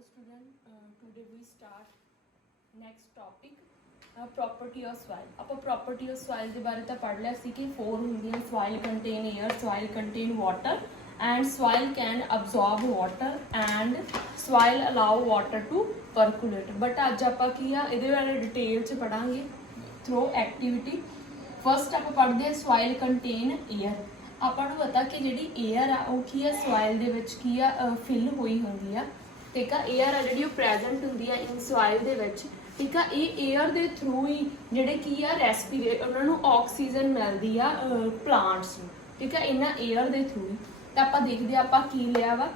Hello student, today we start next topic property of soil. ਆਪਾਂ property of soil ਦੇ ਬਾਰੇ ਤਾਂ ਪੜ੍ਹ ਲਿਆ ਸੀ ਕਿ 4 ਹੁੰਦੀਆਂ soil contain air, soil contain water and soil can absorb water and soil allow water to percolate. But ਅੱਜ ਆਪਾਂ ਕੀ ਆ ਇਹਦੇ ਬਾਰੇ ਡਿਟੇਲ ਚ ਪੜਾਂਗੇ through activity. First ਆਪਾਂ ਪੜ੍ਹਦੇ ਹਾਂ soil contain air. ਆਪਾਂ ਨੂੰ ਪਤਾ ਕਿ ਜਿਹੜੀ 에ਅਰ ਆ ਉਹ ਕੀ ਆ ਸੋਇਲ ਦੇ ਵਿੱਚ ਕੀ ਆ ਫਿਲ ਹੋਈ ਹੁੰਦੀ ਆ ਠੀਕ ਆ 에ਅਰ ਆ ਜਿਹੜੀ ਉਹ ਪ੍ਰੈਜ਼ੈਂਟ ਹੁੰਦੀ ਆ ਇਨ ਸੋਇਲ ਦੇ ਵਿੱਚ ਠੀਕ ਆ ਇਹ 에ਅਰ ਦੇ ਥਰੂ ਹੀ ਜਿਹੜੇ ਕੀ ਆ ਰੈਸਪੀਰੇਟ ਉਹਨਾਂ ਨੂੰ ਆਕਸੀਜਨ ਮਿਲਦੀ ਆ ਪਲਾਂਟਸ ਨੂੰ ਠੀਕ ਆ ਇਹਨਾਂ 에ਅਰ ਦੇ ਥਰੂ ਹੀ ਤਾਂ ਆਪਾਂ ਦੇਖਦੇ ਆ ਆਪਾਂ ਕੀ ਲਿਆ ਵਾ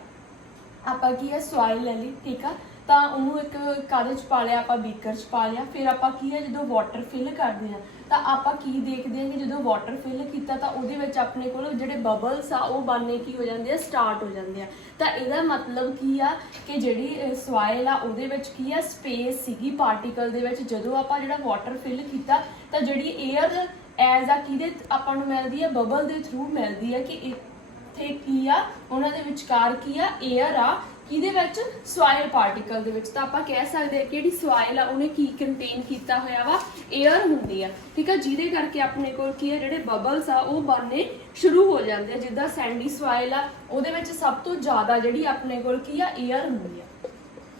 ਆਪਾਂ ਕੀ ਆ ਸੋਇਲ ਲੈ ਲਈ ਠੀਕ ਆ ਤਾਂ ਉਹਨੂੰ ਇੱਕ ਕਾਗਜ਼ 'ਚ ਪਾ ਲਿਆ ਆਪਾਂ ਬੀਕਰ 'ਚ ਪਾ ਲਿਆ ਫਿਰ ਆਪਾਂ ਕੀ ਆ ਜਦੋਂ ਵਾਟਰ ਫਿਲ ਕਰਦੇ ਆ ਤਾਂ ਆਪਾਂ ਕੀ ਦੇਖਦੇ ਆ ਕਿ ਜਦੋਂ ਵਾਟਰ ਫਿਲ ਕੀਤਾ ਤਾਂ ਉਹਦੇ ਵਿੱਚ ਆਪਣੇ ਕੋਲ ਜਿਹੜੇ ਬਬਲਸ ਆ ਉਹ ਬਣਨੇ ਕੀ ਹੋ ਜਾਂਦੇ ਆ ਸਟਾਰਟ ਹੋ ਜਾਂਦੇ ਆ ਤਾਂ ਇਹਦਾ ਮਤਲਬ ਕੀ ਆ ਕਿ ਜਿਹੜੀ ਸੋਇਲ ਆ ਉਹਦੇ ਵਿੱਚ ਕੀ ਆ ਸਪੇਸ ਸੀਗੀ ਪਾਰਟੀਕਲ ਦੇ ਵਿੱਚ ਜਦੋਂ ਆਪਾਂ ਜਿਹੜਾ ਵਾਟਰ ਫਿਲ ਕੀਤਾ ਤਾਂ ਜਿਹੜੀ 에ਅਰ ਐਜ਼ ਆ ਕਿਹਦੇ ਆਪਾਂ ਨੂੰ ਮਿਲਦੀ ਆ ਬਬਲ ਦੇ ਥਰੂ ਮਿਲਦੀ ਆ ਕਿ ਇੱਥੇ ਕੀ ਆ ਉਹਨਾਂ ਦੇ ਵਿਚਕਾਰ ਕੀ ਆ 에ਅਰ ਆ ਕਿਹਦੇ ਵਿੱਚ ਸੋਇਲ ਪਾਰਟੀਕਲ ਦੇ ਵਿੱਚ ਤਾਂ ਆਪਾਂ ਕਹਿ ਸਕਦੇ ਹਾਂ ਕਿ ਜਿਹੜੀ ਸੋਇਲ ਆ ਉਹਨੇ ਕੀ ਕੰਟੇਨ ਕੀਤਾ ਹੋਇਆ ਵਾ 에ਅਰ ਹੁੰਦੀ ਆ ਠੀਕ ਆ ਜਿਹਦੇ ਕਰਕੇ ਆਪਣੇ ਕੋਲ ਕੀ ਆ ਜਿਹੜੇ ਬਬਲਸ ਆ ਉਹ ਬਣਨੇ ਸ਼ੁਰੂ ਹੋ ਜਾਂਦੇ ਆ ਜਿੱਦਾਂ ਸੈਂਡੀ ਸੋਇਲ ਆ ਉਹਦੇ ਵਿੱਚ ਸਭ ਤੋਂ ਜ਼ਿਆਦਾ ਜਿਹੜੀ ਆਪਣੇ ਕੋਲ ਕੀ ਆ 에ਅਰ ਹੁੰਦੀ ਆ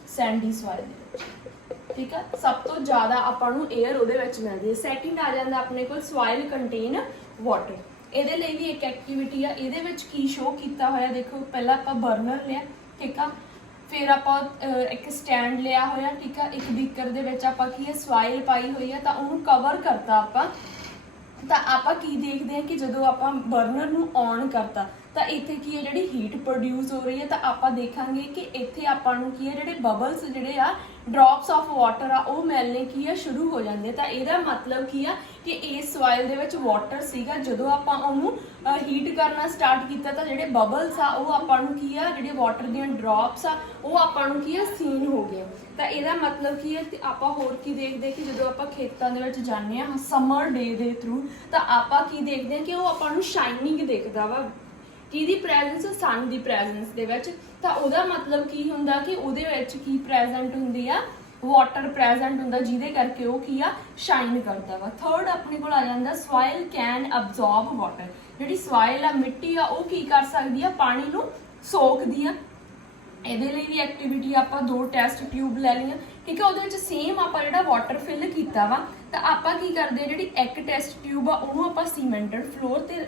ਸੈਂਡੀ ਸੋਇਲ ਦੇ ਵਿੱਚ ਠੀਕ ਆ ਸਭ ਤੋਂ ਜ਼ਿਆਦਾ ਆਪਾਂ ਨੂੰ 에ਅਰ ਉਹਦੇ ਵਿੱਚ ਮਿਲਦੀ ਹੈ ਸੈਕਿੰਡ ਆ ਜਾਂਦਾ ਆਪਣੇ ਕੋਲ ਸੋਇਲ ਕੰਟੇਨ ਵਾਟਰ ਇਹਦੇ ਲਈ ਵੀ ਇੱਕ ਐਕਟੀਵਿਟੀ ਆ ਇਹਦੇ ਵਿੱਚ ਕੀ ਸ਼ੋ ਕੀਤਾ ਹੋਇਆ ਦੇਖੋ ਪਹਿਲਾਂ ਆਪਾਂ ਬਰਨਰ ਲਿਆ ਠੀਕ ਆ ਫਿਰ ਆਪਾਂ ਇੱਕ ਸਟੈਂਡ ਲਿਆ ਹੋਇਆ ਠੀਕ ਆ ਇੱਕ ਬੀਕਰ ਦੇ ਵਿੱਚ ਆਪਾਂ ਕੀ ਹੈ ਸੋਇਲ ਪਾਈ ਹੋਈ ਆ ਤਾਂ ਉਹਨੂੰ ਕਵਰ ਕਰਤਾ ਆਪਾਂ ਤਾਂ ਆਪਾਂ ਕੀ ਦੇਖਦੇ ਆ ਕਿ ਜਦੋਂ ਆਪਾਂ ਬਰਨਰ ਨੂੰ ਔਨ ਕਰਤਾ ਤਾਂ ਇੱਥੇ ਕੀ ਹੈ ਜਿਹੜੀ ਹੀਟ ਪ੍ਰੋਡਿਊਸ ਹੋ ਰਹੀ ਹੈ ਤਾਂ ਆਪਾਂ ਦੇਖਾਂਗੇ ਕਿ ਇੱਥੇ ਆਪਾਂ ਨੂੰ ਕੀ ਹੈ ਜਿਹੜੇ ਬਬਲਸ ਜਿਹੜੇ ਆ ਡ੍ਰੌਪਸ ਆਫ ਵਾਟਰ ਆ ਉਹ ਮਿਲਣੇ ਕੀ ਆ ਸ਼ੁਰੂ ਹੋ ਜਾਂਦੇ ਤਾਂ ਇਹਦਾ ਮਤਲਬ ਕੀ ਆ ਕਿ ਇਸ ਸੋਇਲ ਦੇ ਵਿੱਚ ਵਾਟਰ ਸੀਗਾ ਜਦੋਂ ਆਪਾਂ ਉਹਨੂੰ ਹੀਟ ਕਰਨਾ ਸਟਾਰਟ ਕੀਤਾ ਤਾਂ ਜਿਹੜੇ ਬਬਲਸ ਆ ਉਹ ਆਪਾਂ ਨੂੰ ਕੀ ਆ ਜਿਹੜੇ ਵਾਟਰ ਦੀਆਂ ਡ੍ਰੌਪਸ ਆ ਉਹ ਆਪਾਂ ਨੂੰ ਕੀ ਆ ਸੀਨ ਹੋ ਗਏ ਤਾਂ ਇਹਦਾ ਮਤਲਬ ਕੀ ਹੈ ਤੇ ਆਪਾਂ ਹੋਰ ਕੀ ਦੇਖਦੇ ਕਿ ਜਦੋਂ ਆਪਾਂ ਖੇਤਾਂ ਦੇ ਵਿੱਚ ਜਾਂਦੇ ਆ ਸਮਰ ਡੇ ਦੇ ਥਰੂ ਤਾਂ ਆਪਾਂ ਕੀ ਦੇਖਦੇ ਆ ਕਿ ਉਹ ਆਪਾਂ ਨੂੰ ਸ਼ਾਈਨਿੰਗ ਦਿਖਦਾ ਵਾ ਕਿਹਦੀ ਪ੍ਰੈਜ਼ੈਂਸ ਸਨ ਦੀ ਪ੍ਰੈਜ਼ੈਂਸ ਦੇ ਵਿੱਚ ਤਾਂ ਉਹਦਾ ਮਤਲਬ ਕੀ ਹੁੰਦਾ ਕਿ ਉਹਦੇ ਵਿੱਚ ਕੀ ਪ੍ਰੈਜ਼ੈਂਟ ਹੁੰਦੀ ਆ ਵਾਟਰ ਪ੍ਰੈਜ਼ੈਂਟ ਹੁੰਦਾ ਜਿਹਦੇ ਕਰਕੇ ਉਹ ਕੀ ਆ ਸ਼ਾਈਨ ਕਰਦਾ ਵਾ ਥਰਡ ਆਪਣੇ ਕੋਲ ਆ ਜਾਂਦਾ ਸੋਇਲ ਕੈਨ ਅਬਜ਼ੌਰਬ ਵਾਟਰ ਜਿਹੜੀ ਸੋਇਲ ਆ ਮਿੱਟੀ ਆ ਉਹ ਕੀ ਕਰ ਸਕਦੀ ਆ ਪਾਣੀ ਨੂੰ ਸੋਖਦੀ ਆ ਇਹਦੇ ਲਈ ਵੀ ਐਕਟੀਵਿਟੀ ਆਪਾਂ 2 ਟੈਸਟ ਟਿਊਬ ਲੈ ਲਈਆਂ ਠੀਕ ਹੈ ਉਹਦੇ ਵਿੱਚ ਸੇਮ ਆਪਾਂ ਜਿਹੜਾ ਵਾਟਰ ਫਿਲ ਕੀਤਾ ਵਾ ਤਾਂ ਆਪਾਂ ਕੀ ਕਰਦੇ ਜਿਹੜੀ ਇੱਕ ਟੈਸਟ ਟਿਊਬ ਆ ਉਹਨੂੰ ਆਪਾਂ ਸੀਮੈਂਟਡ ਫਲੋਰ ਤੇ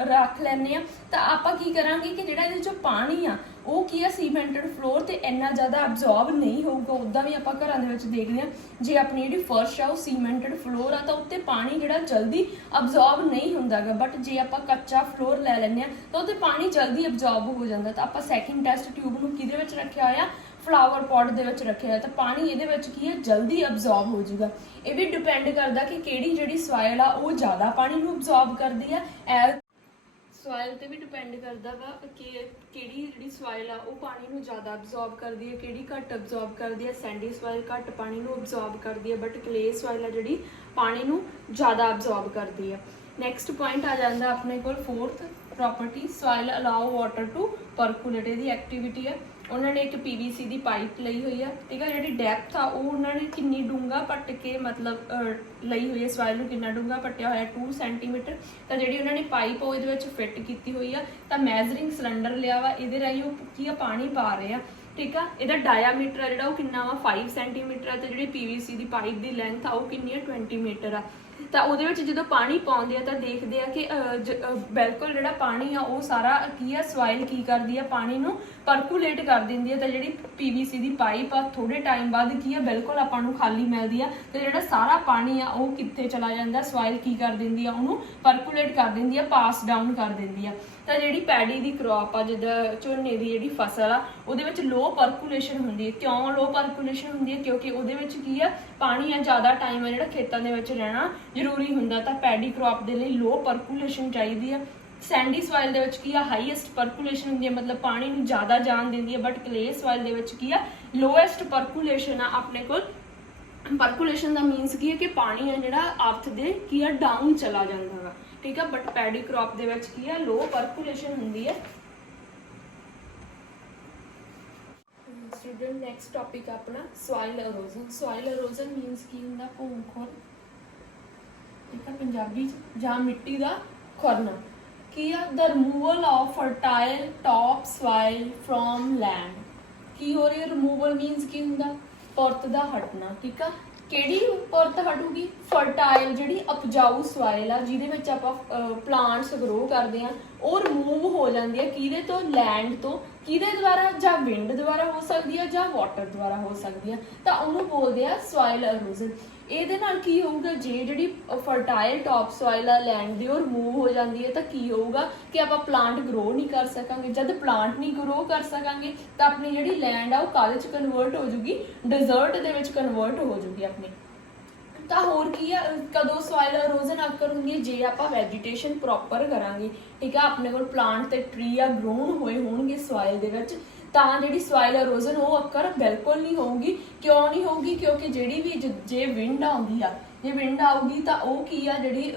ਰੱਖ ਲੈਂਦੇ ਆ ਤਾਂ ਆਪਾਂ ਕੀ ਕਰਾਂਗੇ ਕਿ ਜਿਹੜਾ ਇਹਦੇ ਵਿੱਚੋਂ ਪਾਣੀ ਆ ਉਹ ਕੀ ਆ ਸੀਮੈਂਟਡ ਫਲੋਰ ਤੇ ਇੰਨਾ ਜ਼ਿਆਦਾ ਅਬਜ਼ੌਰਬ ਨਹੀਂ ਹੋਊਗਾ ਉਦਾਂ ਵੀ ਆਪਾਂ ਘਰਾਂ ਦੇ ਵਿੱਚ ਦੇਖਦੇ ਆ ਜੇ ਆਪਣੀ ਜਿਹੜੀ ਫਰਸ਼ ਆ ਉਹ ਸੀਮੈਂਟਡ ਫਲੋਰ ਆ ਤਾਂ ਉੱਤੇ ਪਾਣੀ ਜਿਹੜਾ ਜਲਦੀ ਅਬਜ਼ੌਰਬ ਨਹੀਂ ਹੁੰਦਾਗਾ ਬਟ ਜੇ ਆਪਾਂ ਕੱਚਾ ਫਲੋਰ ਲੈ ਲੈਂਦੇ ਆ ਤਾਂ ਉੱਤੇ ਪਾਣੀ ਜਲਦੀ ਅਬਜ਼ੌਰਬ ਹੋ ਜਾਂਦਾ ਤਾਂ ਆਪਾਂ ਸੈਕਿੰਡ ਟੈਸਟ ਟਿਊਬ ਨੂੰ ਕਿਹਦੇ ਵਿੱਚ ਰੱਖਿਆ ਹੋਇਆ ਫਲਾਵਰ ਪੌਟ ਦੇ ਵਿੱਚ ਰੱਖਿਆ ਹੋਇਆ ਤਾਂ ਪਾਣੀ ਇਹਦੇ ਵਿੱਚ ਕੀ ਹੈ ਜਲਦੀ ਅਬਜ਼ੌਰਬ ਹੋ ਜਾਊਗਾ ਇਹ ਵੀ ਡਿਪੈਂਡ ਕਰਦਾ ਕਿ ਕਿਹੜੀ ਜਿਹੜੀ ਸੋਇਲ ਆ ਉਹ ਜ਼ਿਆਦਾ ਪਾਣੀ ਨੂੰ ਅਬਜ਼ੌਰਬ ਕਰਦੀ ਆ ਸੋਇਲ ਤੇ ਵੀ ਡਿਪੈਂਡ ਕਰਦਾ ਵਾ ਕਿ ਕਿਹੜੀ ਜਿਹੜੀ ਸੋਇਲ ਆ ਉਹ ਪਾਣੀ ਨੂੰ ਜ਼ਿਆਦਾ ਅਬਜ਼ੌਰਬ ਕਰਦੀ ਹੈ ਕਿਹੜੀ ਘੱਟ ਅਬਜ਼ੌਰਬ ਕਰਦੀ ਹੈ ਸੈਂਡੀ ਸੋਇਲ ਘੱਟ ਪਾਣੀ ਨੂੰ ਅਬਜ਼ੌਰਬ ਕਰਦੀ ਹੈ ਬਟ ਕਲੇ ਸੋਇਲ ਆ ਜਿਹੜੀ ਪਾਣੀ ਨੂੰ ਜ਼ਿਆਦਾ ਅਬਜ਼ੌਰਬ ਕਰਦੀ ਹੈ ਨੈਕਸਟ ਪੁਆਇੰਟ ਆ ਜਾਂਦਾ ਆਪਣੇ ਕੋਲ fourth property soil allow water to percolate ਇਹਦੀ ਐਕਟੀਵਿਟੀ ਹੈ ਉਹਨਾਂ ਨੇ ਇੱਕ PVC ਦੀ ਪਾਈਪ ਲਈ ਹੋਈ ਆ ਠੀਕ ਆ ਜਿਹੜੀ ਡੈਪਥ ਆ ਉਹ ਉਹਨਾਂ ਨੇ ਕਿੰਨੀ ਡੂੰਘਾ ਪੱਟ ਕੇ ਮਤਲਬ ਲਈ ਹੋਈ ਹੈ ਸੋਇਲ ਨੂੰ ਕਿੰਨਾ ਡੂੰਘਾ ਪੱਟਿਆ ਹੋਇਆ 2 ਸੈਂਟੀਮੀਟਰ ਤਾਂ ਜਿਹੜੀ ਉਹਨਾਂ ਨੇ ਪਾਈਪ ਉਹ ਇਹਦੇ ਵਿੱਚ ਫਿੱਟ ਕੀਤੀ ਹੋਈ ਆ ਤਾਂ ਮੈਜ਼ਰਿੰਗ ਸਿਲੰਡਰ ਲਿਆ ਵਾ ਇਹਦੇ ਰਾਹੀਂ ਉਹ ਕੀ ਆ ਪਾਣੀ ਪਾ ਰਹੇ ਆ ਠੀਕ ਆ ਇਹਦਾ ਡਾਇਆਮੀਟਰ ਆ ਜਿਹੜਾ ਉਹ ਕਿੰਨਾ ਵਾ 5 ਸੈਂਟੀਮੀਟਰ ਆ ਤੇ ਜਿਹੜੀ PVC ਦੀ ਪਾਈਪ ਦੀ ਲੈਂਥ ਆ ਉਹ ਕਿੰਨੀ ਆ 20 ਮੀਟਰ ਆ ਤਾਂ ਉਹਦੇ ਵਿੱਚ ਜਦੋਂ ਪਾਣੀ ਪਾਉਂਦੇ ਆ ਤਾਂ ਦੇਖਦੇ ਆ ਕਿ ਬਿਲਕੁਲ ਜਿਹੜਾ ਪਾਣੀ ਆ ਉਹ ਸਾਰਾ ਕੀ ਆ ਸੋਇਲ ਕੀ ਕਰਦੀ ਆ ਪਾਣੀ ਨੂੰ ਪਰਕੂਲੇਟ ਕਰ ਦਿੰਦੀ ਆ ਤਾਂ ਜਿਹੜੀ PVC ਦੀ ਪਾਈਪ ਆ ਥੋੜੇ ਟਾਈਮ ਬਾਅਦ ਕੀ ਆ ਬਿਲਕੁਲ ਆਪਾਂ ਨੂੰ ਖਾਲੀ ਮਿਲਦੀ ਆ ਤੇ ਜਿਹੜਾ ਸਾਰਾ ਪਾਣੀ ਆ ਉਹ ਕਿੱਥੇ ਚਲਾ ਜਾਂਦਾ ਸੋਇਲ ਕੀ ਕਰ ਦਿੰਦੀ ਆ ਉਹਨੂੰ ਪਰਕੂਲੇਟ ਕਰ ਦਿੰਦੀ ਆ ਪਾਸ ਡਾਊਨ ਕਰ ਦਿੰਦੀ ਆ ਤਾਂ ਜਿਹੜੀ ਪੈਡੀ ਦੀ ਕ੍ਰੌਪ ਆ ਜਿੱਦਾਂ ਝੋਨੇ ਦੀ ਜਿਹੜੀ ਫਸਲ ਆ ਉਹਦੇ ਵਿੱਚ ਲੋ ਪਰਕੂਲੇਸ਼ਨ ਹੁੰਦੀ ਹੈ ਕਿਉਂ ਲੋ ਪਰਕੂਲੇਸ਼ਨ ਹੁੰਦੀ ਹੈ ਕਿਉਂਕਿ ਉਹਦੇ ਵਿੱਚ ਕੀ ਆ ਪਾਣੀ ਆ ਜ਼ਿਆਦਾ ਟਾਈਮ ਆ ਜਿਹੜਾ ਖੇਤਾਂ ਦੇ ਵਿੱਚ ਰਹਿਣਾ ਜ਼ਰੂਰੀ ਹੁੰਦਾ ਤਾਂ ਪੈਡੀ ਕ੍ਰੌਪ ਦੇ ਲਈ ਲੋ ਪਰਕੂਲੇਸ਼ਨ ਚਾਹੀਦੀ ਆ ਸੈਂਡੀ ਸੋਇਲ ਦੇ ਵਿੱਚ ਕੀ ਆ ਹਾਈਐਸਟ ਪਰਕੂਲੇਸ਼ਨ ਹੁੰਦੀ ਹੈ ਮਤਲਬ ਪਾਣੀ ਨੂੰ ਜ਼ਿਆਦਾ ਜਾਣ ਦਿੰਦੀ ਹੈ ਬਟ ਕਲੇ ਸੋਇਲ ਦੇ ਵਿੱਚ ਕੀ ਆ ਲੋਐਸਟ ਪਰਕੂਲੇਸ਼ਨ ਆ ਆਪਣੇ ਕੋਲ ਪਰਕੂਲੇਸ਼ਨ ਦਾ ਮੀਨਸ ਕੀ ਹੈ ਕਿ ਪਾਣੀ ਆ ਜਿਹੜਾ ਅਰਥ ਦੇ ਕੀ ਆ ਡਾਊਨ ਚਲਾ ਜਾਂਦਾ ਵਾ ਠੀਕ ਆ ਬਟ ਪੈਡੀ ਕ੍ਰੌਪ ਦੇ ਵਿੱਚ ਕੀ ਆ ਲੋ ਪਰਕੂਲੇਸ਼ਨ ਹੁੰਦੀ ਹੈ स्टूडेंट नैक्सट टॉपिक अपना सॉइल एरोजन। सॉइल एरोजन मीनस की हुंदा भूम खुर, ठीक है पंजाबी जां मिट्टी दा खुरना। की आ the removal of fertile top soil from land. की हो रही है रिमूवल मीनस की हुंदा पुरत दा हटना, ठीक है। ਕਿਹੜੀ ਪੁਰਤ ਹਟੂਗੀ? ਫਰਟਾਈਲ ਜਿਹੜੀ ਉਪਜਾਊ ਸੋਇਲ ਆ ਜਿਹਦੇ ਵਿੱਚ ਆਪਾਂ ਪਲਾਂਟਸ ਗਰੋ ਕਰਦੇ ਆ, ਉਹ ਰਿਮੂਵ ਹੋ ਜਾਂਦੀ ਹੈ ਕਿਹਦੇ ਤੋਂ? ਲੈਂਡ ਤੋਂ। ਕਿਹਦੇ ਦੁਆਰਾ? ਜਾਂ ਵਿੰਡ ਦੁਆਰਾ ਹੋ ਸਕਦੀ ਆ ਜਾਂ ਵਾਟਰ ਦੁਆਰਾ ਹੋ ਸਕਦੀ ਆ, ਤਾਂ ਉਹਨੂੰ ਬੋਲਦੇ ਆ ਸੋਇਲ ਐਰੋਜ਼ਨ। ਇਹਦੇ ਨਾਲ ਕੀ ਹੋਊਗਾ? ਜੇ ਜਿਹੜੀ ਫਰਟਾਈਲ ਟੌਪ ਸੋਇਲ ਆ ਲੈਂਡ ਦੀ ਉਹ ਰਿਮੂਵ ਹੋ ਜਾਂਦੀ ਹੈ ਤਾਂ ਕੀ ਹੋਊਗਾ ਕਿ ਆਪਾਂ ਪਲਾਂਟ ਗਰੋ ਨਹੀਂ ਕਰ ਸਕਾਂਗੇ। ਜਦ ਪਲਾਂਟ ਨਹੀਂ ਗਰੋ ਕਰ ਸਕਾਂਗੇ ਤਾਂ ਆਪਣੀ ਜਿਹੜੀ ਲੈਂਡ ਆ ਉਹ ਕਾਹਦੇ 'ਚ ਕਨਵਰਟ ਹੋ ਜੂਗੀ? ਡਿਜ਼ਰਟ ਦੇ ਵਿੱਚ ਕਨਵਰਟ ਹੋ ਜੂਗੀ ਆਪਣੀ। ਤਾਂ ਹੋਰ ਕੀ ਆ, ਕਦੋਂ ਸੋਇਲ ਐਰੋਜ਼ਨ ਅਕਰ ਹੁੰਦੀ ਹੈ? ਜੇ ਆਪਾਂ ਵੈਜੀਟੇਸ਼ਨ ਪ੍ਰੋਪਰ ਕਰਾਂਗੇ, ਠੀਕ ਆ, ਆਪਣੇ ਕੋਲ ਪਲਾਂਟ ਤੇ ਟਰੀ ਆ ਗਰੋਨ ਹੋਏ ਹੋਣਗੇ ਸੋਇਲ ਦੇ ਵਿੱਚ, ਤਾਂ ਜਿਹੜੀ ਸੋਇਲ ਐਰੋਜ਼ਨ ਉਹ ਅਕਰ ਬਿਲਕੁਲ ਨਹੀਂ ਹੋਊਗੀ। ਕਿਉਂ ਨਹੀਂ ਹੋਊਗੀ? ਕਿਉਂਕਿ ਜਿਹੜੀ ਵੀ ਜੇ ਵਿੰਡ ਆਉਂਦੀ ਆ, ਜੇ ਵਿੰਡ ਆਊਗੀ ਤਾਂ ਉਹ ਕੀ ਆ, ਜਿਹੜੀ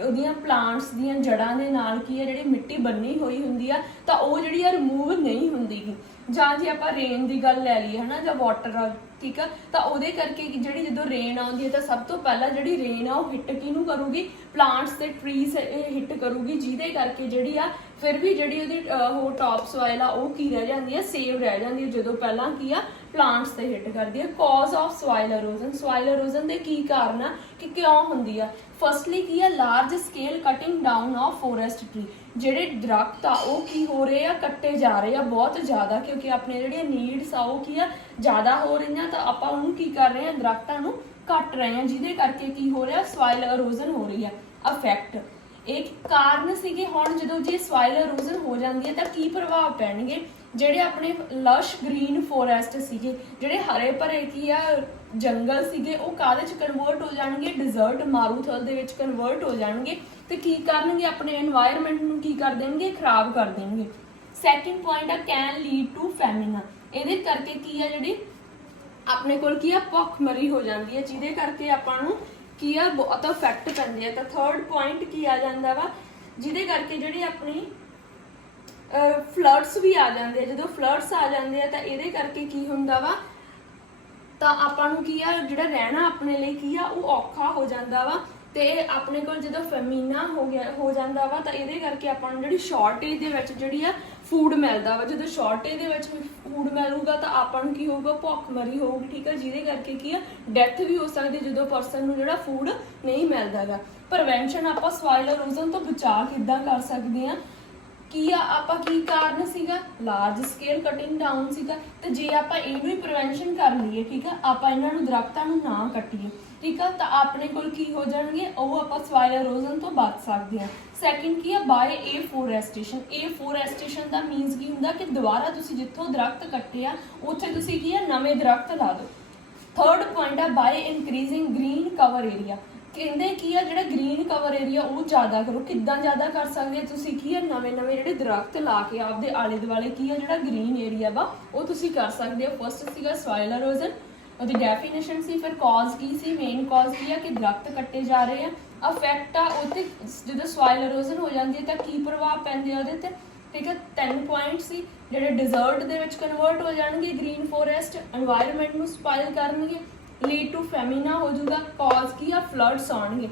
ਉਹਦੀਆਂ ਪਲਾਂਟਸ ਦੀਆਂ ਜੜ੍ਹਾਂ ਦੇ ਨਾਲ ਕੀ ਆ, ਜਿਹੜੀ ਮਿੱਟੀ ਬੰਨੀ ਹੋਈ ਹੁੰਦੀ ਆ ਤਾਂ ਉਹ ਜਿਹੜੀ ਆ ਰਿਮੂਵ ਨਹੀਂ ਹੁੰਦੀਗੀ। ਜਾਂ ਜੇ ਆਪਾਂ ਰੇਨ ਦੀ ਗੱਲ ਲੈ ਲਈਏ ਹੈ ਨਾ, ਜਾਂ ਵਾਟਰ, ਠੀਕ ਆ, ਤਾਂ ਉਹਦੇ ਕਰਕੇ ਜਿਹੜੀ ਜਦੋਂ ਰੇਨ ਆਉਂਦੀ ਹੈ ਤਾਂ ਸਭ ਤੋਂ ਪਹਿਲਾਂ ਜਿਹੜੀ ਰੇਨ ਆ ਉਹ ਹਿੱਟ ਕਿਹਨੂੰ ਕਰੂਗੀ? ਪਲਾਂਟਸ ਤੇ ਟਰੀਜ਼ ਹਿੱਟ ਕਰੂਗੀ, ਜਿਹਦੇ ਕਰਕੇ ਜਿਹੜੀ ਆ ਫਿਰ ਵੀ ਜਿਹੜੀ ਉਹਦੀ ਉਹ ਟੌਪ ਸੋਇਲ ਆ ਉਹ ਕੀ ਰਹਿ ਜਾਂਦੀ ਹੈ? ਸੇਵ ਰਹਿ ਜਾਂਦੀ ਹੈ ਜਦੋਂ ਪਹਿਲਾਂ ਕੀ ਆ ਪਲਾਂਟਸ ਤੇ ਹਿੱਟ ਕਰਦੀ ਹੈ। Cause of soil erosion. Soil erosion ਦੇ ਕੀ ਕਾਰਨ ਆ ਕਿ ਕਿਉਂ ਹੁੰਦੀ ਆ? ਫਸਟਲੀ ਕੀ ਆ? Large scale cutting down of forest tree. ਜਿਹੜੇ ਦਰਖਤ ਆ ਉਹ ਕੀ ਹੋ ਰਹੇ ਆ? ਕੱਟੇ ਜਾ ਰਹੇ ਆ ਬਹੁਤ ਜ਼ਿਆਦਾ, ਕਿਉਂਕਿ ਆਪਣੇ ਜਿਹੜੀਆਂ ਨੀਡਸ ਆ ਉਹ ਕੀ ਆ ਜ਼ਿਆਦਾ ਹੋ ਰਹੀਆਂ, ਤਾਂ ਆਪਾਂ ਉਹਨੂੰ ਕੀ ਕਰ ਰਹੇ ਆ? ਦਰਖਤਾਂ ਨੂੰ ਕੱਟ ਰਹੇ ਆ, ਜਿਹਦੇ ਕਰਕੇ ਕੀ ਹੋ ਰਿਹਾ? ਸੋਇਲ ਐਰੋਜ਼ਨ ਹੋ ਰਹੀ ਆ ਅਫੈਕਟ। ਇਹ ਕਾਰਨ ਸੀਗੇ। ਹੁਣ ਜਦੋਂ ਜੇ ਸੋਇਲ ਐਰੋਜ਼ਨ ਹੋ ਜਾਂਦੀ ਹੈ ਤਾਂ ਕੀ ਪ੍ਰਭਾਵ ਪੈਣਗੇ? ਜਿਹੜੇ ਆਪਣੇ ਲਸ਼ ਗ੍ਰੀਨ ਫੋਰੈਸਟ ਸੀਗੇ, ਜਿਹੜੇ ਹਰੇ ਭਰੇ ਕੀ ਆ ਜੰਗਲ ਸੀਗੇ, ਉਹ ਕਾਹਦੇ 'ਚ ਕਨਵਰਟ ਹੋ ਜਾਣਗੇ? ਡਿਜ਼ਰਟ, ਮਾਰੂਥਲ ਦੇ ਵਿੱਚ ਕਨਵਰਟ ਹੋ ਜਾਣਗੇ। ਤੇ ਕੀ ਕਰਨਗੇ? ਆਪਣੇ এনवायरमेंट ਨੂੰ ਕੀ ਕਰ ਦੇਣਗੇ? ਖਰਾਬ ਕਰ ਦੇਣਗੇ। ਸੈਕਿੰਡ ਪੁਆਇੰਟ ਆ ਕੈਨ ਲੀਡ ਟੂ ਫੈਮਿਨਾ। ਇਹਦੇ ਕਰਕੇ ਕੀ ਆ, ਜਿਹੜੀ ਆਪਣੇ ਕੋਲ ਕੀ ਆ ਭੁੱਖਮਰੀ ਹੋ ਜਾਂਦੀ ਹੈ, ਜਿਹਦੇ ਕਰਕੇ ਆਪਾਂ ਨੂੰ ਕੀ ਆ ਬਹੁਤ ਇਫੈਕਟ ਪੈਂਦੇ ਆ। ਤਾਂ ਥਰਡ ਪੁਆਇੰਟ ਕੀ ਆ ਜਾਂਦਾ ਵਾ, ਜਿਹਦੇ ਕਰਕੇ ਜਿਹੜੀ ਆਪਣੀ ਫਲੱਡਸ ਵੀ ਆ ਜਾਂਦੇ ਆ। ਜਦੋਂ ਫਲੱਡਸ ਆ ਜਾਂਦੇ ਆ ਤਾਂ ਇਹਦੇ ਕਰਕੇ ਕੀ ਹੁੰਦਾ ਵਾ, ਤਾਂ ਆਪਾਂ ਨੂੰ ਕੀ ਆ ਜਿਹੜਾ ਰਹਿਣਾ ਆਪਣੇ ਲਈ ਕੀ ਆ ਉਹ ਔਖਾ ਹੋ ਜਾਂਦਾ ਵਾ। ਤੇ ਆਪਣੇ ਕੋਲ ਜਦੋਂ ਫੈਮੀਨਾ ਹੋ ਜਾਂਦਾ ਵਾ ਤਾਂ ਇਹਦੇ ਕਰਕੇ ਆਪਾਂ ਨੂੰ ਜਿਹੜੀ ਸ਼ਾਰਟੇਜ ਦੇ ਵਿੱਚ ਜਿਹੜੀ ਆ ਫੂਡ ਮਿਲਦਾ ਵਾ। ਜਦੋਂ ਸ਼ਾਰਟੇਜ ਦੇ ਵਿੱਚ ਫੂਡ ਮਿਲੂਗਾ ਤਾਂ ਆਪਾਂ ਨੂੰ ਕੀ ਹੋਊਗਾ? ਭੁੱਖਮਰੀ ਹੋਊਗੀ, ਠੀਕ ਆ, ਜਿਹਦੇ ਕਰਕੇ ਕੀ ਆ ਡੈਥ ਵੀ ਹੋ ਸਕਦੀ ਜਦੋਂ ਪਰਸਨ ਨੂੰ ਜਿਹੜਾ ਫੂਡ ਨਹੀਂ ਮਿਲਦਾ ਗਾ। ਪ੍ਰੀਵੈਂਸ਼ਨ ਆਪਾਂ ਸੋਇਲ ਐਰੋਜ਼ਨ ਤੋਂ ਬਚਾਅ ਕਿੱਦਾਂ ਕਰ ਸਕਦੇ ਆ? ਕੀ ਆ ਆਪਾਂ ਕੀ ਕਾਰਨ ਸੀਗਾ? ਲਾਰਜ ਸਕੇਲ ਕਟਿੰਗ ਡਾਊਨ ਸੀਗਾ। ਤੇ ਜੇ ਆਪਾਂ ਇਹਨੂੰ ਹੀ ਪ੍ਰੀਵੈਂਸ਼ਨ ਕਰ ਲਈਏ, ਠੀਕ ਆ, ਆਪਾਂ ਇਹਨਾਂ ਨੂੰ ਦਰਖਤਾਂ ਨੂੰ ਨਾ ਕੱਟੀਏ, ਠੀਕ ਆ, ਤਾਂ ਆਪਣੇ ਕੋਲ ਕੀ ਹੋ ਜਾਣਗੇ? ਉਹ ਆਪਾਂ ਸੋਇਲ ਐਰੋਜ਼ਨ ਤੋਂ ਬਚ ਸਕਦੇ ਹਾਂ। ਸੈਕਿੰਡ ਕੀ ਆ? ਬਾਏ ਏਫੋਰੈਸਟੇਸ਼ਨ। ਏਫੋਰੈਸਟੇਸ਼ਨ ਦਾ ਮੀਨਸ ਕੀ ਹੁੰਦਾ ਕਿ ਦੁਬਾਰਾ ਤੁਸੀਂ ਜਿੱਥੋਂ ਦਰਖਤ ਕੱਟੇ ਆ ਉੱਥੇ ਤੁਸੀਂ ਕੀ ਆ ਨਵੇਂ ਦਰਖਤ ਲਾ ਦਿਓ। ਥਰਡ ਪੁਆਇੰਟ ਆ by increasing green cover area. ਕਹਿੰਦੇ ਕੀ ਆ ਜਿਹੜਾ ਗ੍ਰੀਨ ਕਵਰ ਏਰੀਆ ਉਹ ਜ਼ਿਆਦਾ ਕਰੋ। ਕਿੱਦਾਂ ਜ਼ਿਆਦਾ ਕਰ ਸਕਦੇ ਆ? ਤੁਸੀਂ ਕੀ ਆ ਨਵੇਂ ਜਿਹੜੇ ਦਰਖਤ ਲਾ ਕੇ ਆਪਦੇ ਆਲੇ ਦੁਆਲੇ ਕੀ ਆ ਜਿਹੜਾ ਗ੍ਰੀਨ ਏਰੀਆ ਵਾ ਉਹ ਤੁਸੀਂ ਕਰ ਸਕਦੇ ਹੋ। ਫਸਟ ਸੀਗਾ ਸੋਇਲ ਐਰੋਜ਼ਨ, ਉਹਦੀ ਡੈਫੀਨੇਸ਼ਨ ਸੀ। ਫਿਰ ਕਾਜ਼ ਕੀ ਸੀ? ਮੇਨ ਕਾਜ਼ ਕੀ ਆ ਕਿ ਦਰਖਤ ਕੱਟੇ ਜਾ ਰਹੇ ਆ। ਅਫੈਕਟ ਆ ਉਹਤੇ ਜਦੋਂ ਸੋਇਲ ਐਰੋਜ਼ਨ ਹੋ ਜਾਂਦੀ ਹੈ ਤਾਂ ਕੀ ਪ੍ਰਭਾਵ ਪੈਂਦੇ ਆ ਉਹਦੇ ਤੇ, ਠੀਕ ਹੈ। 3 ਪੁਆਇੰਟ ਸੀ ਜਿਹੜੇ ਡਿਜ਼ਰਟ ਦੇ ਵਿੱਚ ਕਨਵਰਟ ਹੋ ਜਾਣਗੇ ਗ੍ਰੀਨ ਫੋਰੈਸਟ, এনवायरमेंट ਨੂੰ ਸਪਾਇਲ ਕਰਨਗੇ, ਲੀਡ ਟੂ ਫੈਮੀਨਾ ਹੋ ਜਾਊਗਾ। ਕਾਜ਼ ਕੀ ਆ? ਫਲੱਡਸ ਆਉਣਗੇ,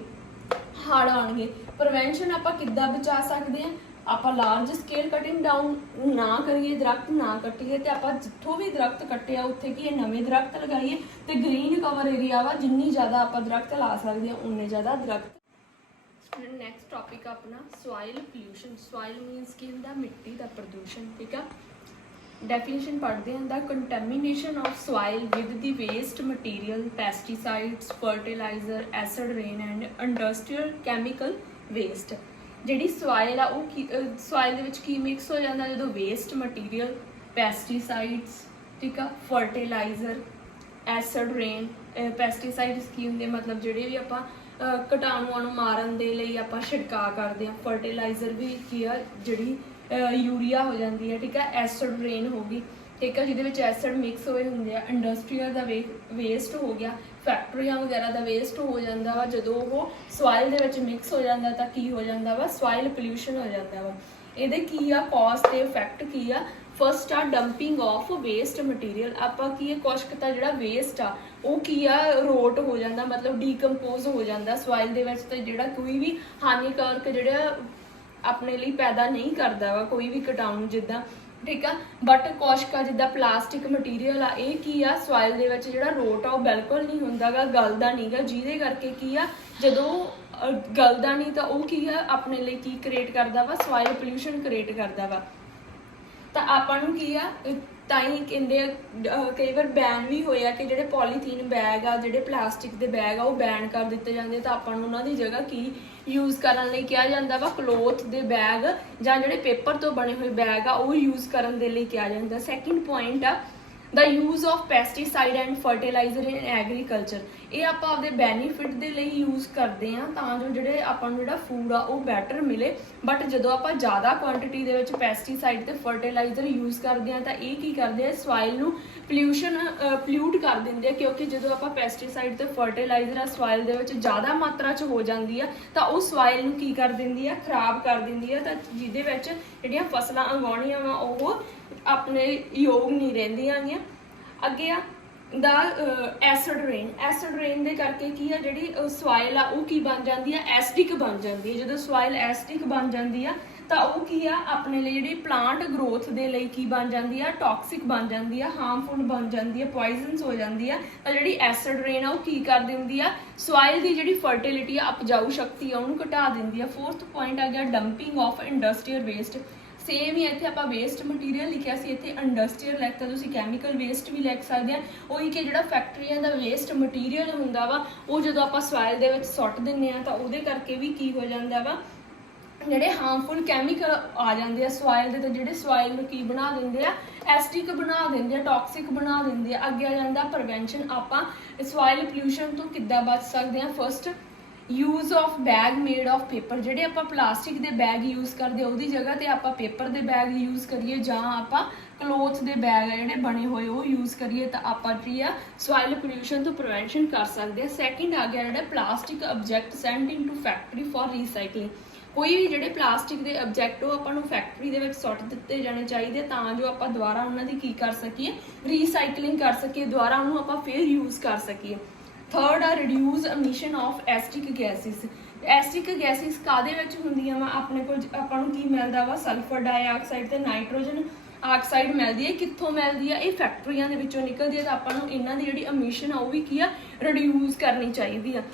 ਹੜ੍ਹ ਆਉਣਗੇ। ਪ੍ਰੀਵੈਂਸ਼ਨ ਆਪਾਂ ਕਿੱਦਾਂ ਬਚਾ ਸਕਦੇ ਹਾਂ? ਆਪਾਂ ਲਾਰਜ ਸਕੇਲ ਕਟਿੰਗ ਡਾਊਨ ਨਾ ਕਰੀਏ, ਦਰਖਤ ਨਾ ਕੱਟੀਏ, ਤੇ ਆਪਾਂ ਜਿੱਥੋਂ ਵੀ ਦਰਖਤ ਕੱਟੇ ਆ ਉੱਥੇ ਕੀ ਨਵੇਂ ਦਰਖਤ ਲਗਾਈਏ। ਤੇ ਗ੍ਰੀਨ ਕਵਰ ਏਰੀਆ ਵਾ ਜਿੰਨੀ ਜ਼ਿਆਦਾ ਆਪਾਂ ਦਰਖਤ ਲਾ ਸਕਦੇ ਹਾਂ ਉਨੇ ਜ਼ਿਆਦਾ ਦਰਖਤ। ਨੈਕਸਟ ਟੌਪਿਕ ਆਪਣਾ ਸੋਇਲ ਪੋਲਿਊਸ਼ਨ। ਸੋਇਲ ਮੀਨਸ ਕੀ ਹੁੰਦਾ? ਮਿੱਟੀ ਦਾ ਪ੍ਰਦੂਸ਼ਣ, ਠੀਕ ਆ। ਡੈਫੀਨੇਸ਼ਨ ਪੜ੍ਹਦੇ ਹਾਂ। The contamination of soil with the waste material, pesticides, fertiliser, acid rain and industrial chemical waste. ਜਿਹੜੀ ਸੋਇਲ ਆ ਉਹ ਕੀ ਸੋਇਲ ਦੇ ਵਿੱਚ ਕੀ ਮਿਕਸ ਹੋ ਜਾਂਦਾ? ਜਦੋਂ ਵੇਸਟ ਮਟੀਰੀਅਲ, ਪੈਸਟੀਸਾਈਡਸ, ਠੀਕ ਆ, ਫਰਟੀਲਾਈਜ਼ਰ, ਐਸਿਡ ਰੇਨ। ਪੈਸਟੀਸਾਈਡਸ ਕੀ ਹੁੰਦੇ? ਮਤਲਬ ਜਿਹੜੇ ਵੀ ਆਪਾਂ ਕੀਟਾਣੂਆਂ ਨੂੰ ਮਾਰਨ ਦੇ ਲਈ ਆਪਾਂ ਛਿੜਕਾਅ ਕਰਦੇ ਹਾਂ। ਫਰਟੀਲਾਈਜ਼ਰ ਵੀ ਕੀ ਆ ਜਿਹੜੀ ਯੂਰੀਆ ਹੋ ਜਾਂਦੀ ਹੈ, ਠੀਕ ਆ। ਐਸਿਡ ਰੇਨ ਹੋ ਗਈ, ਠੀਕ ਆ, ਜਿਹਦੇ ਵਿੱਚ ਐਸਿਡ ਮਿਕਸ ਹੋਏ ਹੁੰਦੇ ਆ। ਇੰਡਸਟਰੀਅਲ ਦਾ ਵੇਸਟ ਹੋ ਗਿਆ, ਫੈਕਟਰੀਆਂ ਵਗੈਰਾ ਦਾ ਵੇਸਟ ਹੋ ਜਾਂਦਾ ਵਾ। ਜਦੋਂ ਉਹ ਸੋਇਲ ਦੇ ਵਿੱਚ ਮਿਕਸ ਹੋ ਜਾਂਦਾ ਤਾਂ ਕੀ ਹੋ ਜਾਂਦਾ ਵਾ? ਸੋਇਲ ਪੋਲਿਊਸ਼ਨ ਹੋ ਜਾਂਦਾ ਵਾ। ਇਹਦੇ ਕੀ ਆ ਕਾਜ਼ ਤੇ ਇਫੈਕਟ ਕੀ ਆ? फस्ट आ डंपिंग ऑफ वेस्ट मटीरियल। आपां की है कुछ क तां जिहड़ा वेस्ट आ वो की आ रोट हो जाता, मतलब डीकंपोज हो जाता सॉइल दे विच, ते जिहड़ा कोई भी हानिकारक जिहड़ा अपने लिए पैदा नहीं करता वा कोई भी कीटाणु जिद्दां, ठीक है। बट कुछ का जिद्दां प्लास्टिक मटीरियल आ ये की आ सॉइल दे विच जिहड़ा रोट आ वो बिल्कुल नहीं हुंदा गा, गलदा नहीं गा, जिहदे करके की आ जदों गलदा नहीं तो वह की है अपने लिए की क्रिएट करता वा, सॉइल पोल्यूशन क्रिएट करता वा। तो आपां नूं की आ ताई कहंदे कई बार बैन भी होया कि जिहड़े पॉलीथीन बैग आ, जिहड़े प्लास्टिक दे बैग आ, वो बैन कर दिते जांदे, तो आपां नूं उन्हां दी जगह की यूज़ करन लई कहा जांदा वा क्लोथ दे बैग जां जिहड़े पेपर तो बने हुए बैग आ वो यूज़ करन दे लई कहा जांदा। सैकेंड पॉइंट आ the use of pesticide and fertiliser in agriculture. ये आप आपदे बेनीफिट दे लई यूज़ करते हैं तां जो जिहड़े आपां नूं जिहड़ा फूड आ वो बैटर मिले। बट जदों आपां ज़्यादा क्वांटिटी दे विच पैसटीसाइड ते फर्टिलाइजर यूज़ करते हैं तो ये की करते हैं सॉइल नूं पोल्यूट कर दिंदे आ, क्योंकि जदों आपां पैसटीसाइड ते फर्टिलाइजर आ सॉइल दे विच ज़्यादा मात्रा च हो जाती है तो वो सॉइल नूं की कर दिंदी है, खराब कर दिंदी है, तो जिहदे विच जिहड़ियां फसलां उगाउणियां वा ओह अपने योग नहीं रहिंदियां गीआं। अगे आ द एसिड रेन दे करके की है जिहड़ी सॉइल आ वो की बन जाती है, एसिडिक बन जाती है। जो सॉइल एसिडिक बन जाती है तो वह की है अपने लिए जिहड़ी प्लांट ग्रोथ दे लई की बन जाती है, टॉक्सिक बन जाती है, हार्मफुल बन जाती है, पॉइजनस हो जाती है। तो जिहड़ी एसिड रेन आ वो की कर दिंदी है सॉइल की जिहड़ी फर्टिलिटी है, उपजाऊ शक्ति है उन्होंने घटा दिंदी है। फोर्थ पॉइंट आ गया dumping of industrial waste. Same ही इत्थे आपां वेस्ट मटीरियल लिखिया सी, इत्थे इंडस्ट्रीयल लिखता, तुसीं कैमिकल वेस्ट भी लिख सकदे आ। ਉਹੀ कि जिहड़ा फैक्ट्रियां दा वेस्ट मटीरियल हुंदा वा वो जदों आपां सॉइल दे विच सुੱਟ दिंदे आ तां ਉਹਦੇ करके भी की हो जांदा वा ਜਿਹੜੇ ਹਾਰਮਫੁਲ ਕੈਮੀਕਲ ਆ ਜਾਂਦੇ ਆ ਸੋਇਲ ਦੇ, ਤੇ ਜਿਹੜੇ ਸੋਇਲ ਨੂੰ ਕੀ ਬਣਾ ਦਿੰਦੇ ਆ ਐਸਿਡਿਕ ਬਣਾ ਦਿੰਦੇ ਆ, ਟੌਕਸਿਕ ਬਣਾ ਦਿੰਦੇ ਆ। ਅੱਗੇ ਆ ਜਾਂਦਾ ਪ੍ਰੀਵੈਂਸ਼ਨ, ਆਪਾਂ ਸੋਇਲ ਪੋਲਿਊਸ਼ਨ ਤੋਂ ਕਿੱਦਾਂ ਬਚ ਸਕਦੇ ਆ। First use of bag made of paper, ਜਿਹੜੇ ਆਪਾਂ ਪਲਾਸਟਿਕ ਦੇ बैग यूज़ ਕਰਦੇ ਉਹਦੀ जगह ਤੇ ਆਪਾਂ पेपर ਦੇ बैग यूज़ ਕਰੀਏ ਜਾਂ ਆਪਾਂ क्लोथ ਦੇ बैग ਆ ਜਿਹੜੇ ਬਣੇ ਹੋਏ ਉਹ यूज़ ਕਰੀਏ ਤਾਂ ਆਪਾਂ ਕੀ ਆ ਸੋਇਲ ਪੋਲਿਊਸ਼ਨ ਤੋਂ ਪ੍ਰੀਵੈਂਸ਼ਨ ਕਰ ਸਕਦੇ ਆ। ਸੈਕਿੰਡ ਆ ਗਿਆ ਜਿਹੜਾ plastic object sent into factory for recycling. ਕੋਈ ਵੀ ਜਿਹੜੇ ਪਲਾਸਟਿਕ ਦੇ ਆਬਜੈਕਟ ਉਹ ਆਪਾਂ ਨੂੰ ਫੈਕਟਰੀ ਦੇ ਵਿੱਚ ਸੁੱਟ ਦਿੱਤੇ ਜਾਣੇ ਚਾਹੀਦੇ ਤਾਂ ਜੋ ਆਪਾਂ ਦੁਬਾਰਾ ਉਹਨਾਂ ਦੀ ਕੀ ਕਰ ਸਕੀਏ, ਰੀਸਾਈਕਲਿੰਗ ਕਰ ਸਕੀਏ, ਦੁਬਾਰਾ ਉਹਨੂੰ ਆਪਾਂ ਫਿਰ यूज़ ਕਰ ਸਕੀਏ। थर्ड आ reduce emission of acidic gases. Acidic gases कादे विच हुंदियां वा अपने कोल आपां नूं की मिलदा वा सल्फर डाइऑक्साइड ते नाइट्रोजन ऑक्साइड मिलदी है। कित्थों मिलदी है? ये फैक्ट्रियां दे विचों निकलदी है। तो आपां नूं इन्हां दी जिहड़ी एमिशन आ ओह वी की आ रिड्यूस करनी चाहीदी आ।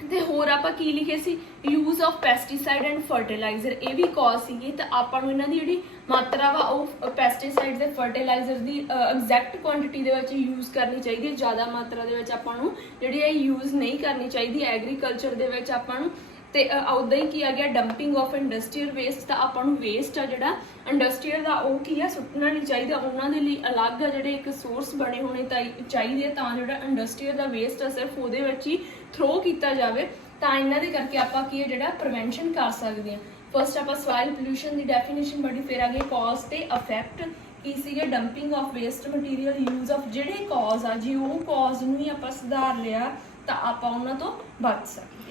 ਤੇ ਹੋਰ ਆਪਾਂ ਕੀ ਲਿਖੇ ਸੀ use of pesticide and fertiliser, ਇਹ ਵੀ ਕੌਜ਼ ਸੀਗੀ। ਤਾਂ ਆਪਾਂ ਨੂੰ ਇਹਨਾਂ ਦੀ ਜਿਹੜੀ ਮਾਤਰਾ ਵਾ ਉਹ ਪੈਸਟੀਸਾਈਡ ਤੇ ਫਰਟੀਲਾਈਜ਼ਰ ਦੀ ਐਗਜ਼ੈਕਟ ਕੁਆਂਟੀਟੀ ਦੇ ਵਿੱਚ ਯੂਜ਼ ਕਰਨੀ ਚਾਹੀਦੀ ਹੈ। ਜ਼ਿਆਦਾ ਮਾਤਰਾ ਦੇ ਵਿੱਚ ਆਪਾਂ ਨੂੰ ਜਿਹੜੀ ਇਹ ਯੂਜ਼ ਨਹੀਂ ਕਰਨੀ ਚਾਹੀਦੀ ਐਗਰੀਕਲਚਰ ਦੇ ਵਿੱਚ ਆਪਾਂ ਨੂੰ। ਤੇ ਉੱਦਾਂ ਹੀ ਕੀ ਆ ਗਿਆ ਡੰਪਿੰਗ ਆਫ ਇੰਡਸਟਰੀਅਲ ਵੇਸਟ। ਤਾਂ ਆਪਾਂ ਨੂੰ ਵੇਸਟ ਆ ਜਿਹੜਾ ਇੰਡਸਟਰੀਅਲ ਦਾ ਉਹ ਕੀ ਆ ਸੁੱਟਣਾ ਨਹੀਂ ਚਾਹੀਦਾ, ਉਹਨਾਂ ਦੇ ਲਈ ਅਲੱਗ ਜਿਹੜੇ ਇੱਕ ਸੋਰਸ ਬਣੇ ਹੋਣੇ ਚਾਹੀਦੇ ਤਾਂ ਜਿਹੜਾ ਇੰਡਸਟਰੀਅਲ ਦਾ ਵੇਸਟ ਆ ਸਿਰਫ ਉਹਦੇ ਵਿੱਚ ਹੀ ਥਰੋ ਕੀਤਾ ਜਾਵੇ। ਤਾਂ ਇਹਨਾਂ ਦੇ ਕਰਕੇ ਆਪਾਂ ਕੀ ਹੈ ਜਿਹੜਾ ਪ੍ਰੀਵੈਂਸ਼ਨ ਕਰ ਸਕਦੇ ਹਾਂ। ਫਸਟ ਆਪਾਂ ਸੋਇਲ ਪੋਲਿਊਸ਼ਨ ਦੀ ਡੈਫੀਨੇਸ਼ਨ ਪੜ੍ਹੀ, ਫਿਰ ਆ ਗਏ ਕੌਜ਼ ਤੇ ਇਫੈਕਟ ਕੀ ਸੀਗੇ dumping of waste material, use of ਜਿਹੜੇ ਕੌਜ਼ ਆ ਜੀ ਉਹ ਕੌਜ਼ ਨੂੰ ਹੀ ਆਪਾਂ ਸੁਧਾਰ ਲਿਆ ਤਾਂ ਆਪਾਂ ਉਹਨਾਂ ਤੋਂ ਬਚ ਸਕਦੇ।